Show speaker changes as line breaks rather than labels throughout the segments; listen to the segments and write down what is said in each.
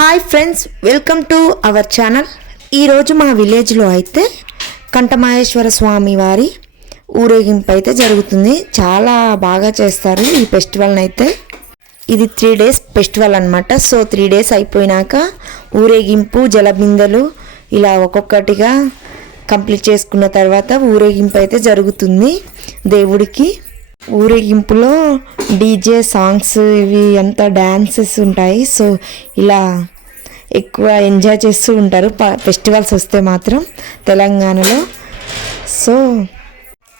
Hi friends welcome to our channel ఈరోజు మా విలేజ్లో అయితే కంఠమహేశ్వర స్వామి వారి ఊరేగింపు అయితే జరుగుతుంది. చాలా బాగా చేస్తారు ఈ ఫెస్టివల్ని అయితే ఇది త్రీ డేస్ ఫెస్టివల్ అనమాట సో త్రీ డేస్ అయిపోయినాక ఊరేగింపు జలబిందెలు ఇలా ఒక్కొక్కటిగా కంప్లీట్ చేసుకున్న తర్వాత ఊరేగింపు అయితే జరుగుతుంది. దేవుడికి ఊరేగింపులో డీజే సాంగ్స్ ఇవి అంతా డ్యాన్సెస్ ఉంటాయి. సో ఇలా ఎక్కువ ఎంజాయ్ చేస్తూ ఉంటారు. ప- ఫెస్టివల్స్ వస్తే మాత్రం తెలంగాణలో. సో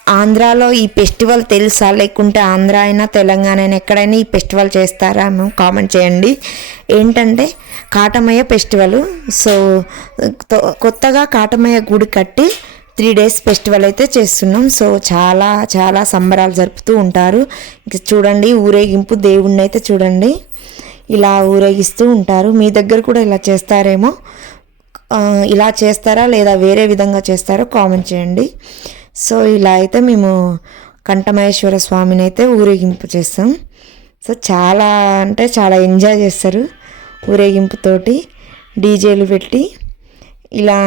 ఆంధ్రాలో ఈ ఫెస్టివల్ తెలుసా? లేకుంటే ఆంధ్ర అయినా తెలంగాణ అయినా ఎక్కడైనా ఈ ఫెస్టివల్ చేస్తారా? మేము కామెంట్ చేయండి. ఏంటంటే కాటమయ్య ఫెస్టివల్. సో కొత్తగా కాటమయ్య గుడి కట్టి త్రీ డేస్ ఫెస్టివల్ అయితే చేస్తున్నాం. సో చాలా చాలా సంబరాలు జరుపుతూ ఉంటారు. ఇంక చూడండి ఊరేగింపు దేవుణ్ణి అయితే చూడండి. ఇలా ఊరేగిస్తూ ఉంటారు. మీ దగ్గర కూడా ఇలా చేస్తారేమో? ఇలా చేస్తారా లేదా వేరే విధంగా చేస్తారో కామెంట్ చేయండి. సో ఇలా అయితే మేము కంఠమహేశ్వర స్వామిని అయితే ఊరేగింపు చేస్తాం. సో చాలా అంటే చాలా ఎంజాయ్ చేస్తారు ఊరేగింపుతోటి డీజేలు పెట్టి ఇలా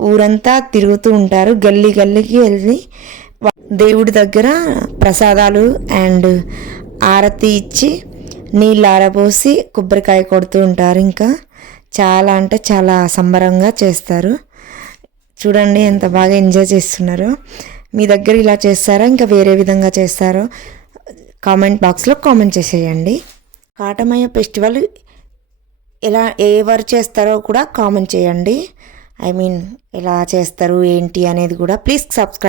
ఊరంతా తిరుగుతూ ఉంటారు. గల్లీ గల్లీకి వెళ్ళి దేవుడి దగ్గర ప్రసాదాలు అండ్ ఆరతి ఇచ్చి నీళ్ళు ఆరబోసి కొబ్బరికాయ కొడుతూ ఉంటారు. ఇంకా చాలా అంటే చాలా సంబరంగా చేస్తారు. చూడండి ఎంత బాగా ఎంజాయ్ చేస్తున్నారో. మీ దగ్గర ఇలా చేస్తారా? ఇంకా వేరే విధంగా చేస్తారో కామెంట్ బాక్స్లో కామెంట్ చేసేయండి. కాటమయ్య ఫెస్టివల్ ఎలా ఎవరు చేస్తారో కూడా కామెంట్ చేయండి. ఐ మీన్ ఎలా చేస్తారు ఏంటి అనేది కూడా ప్లీజ్ సబ్స్క్రైబ్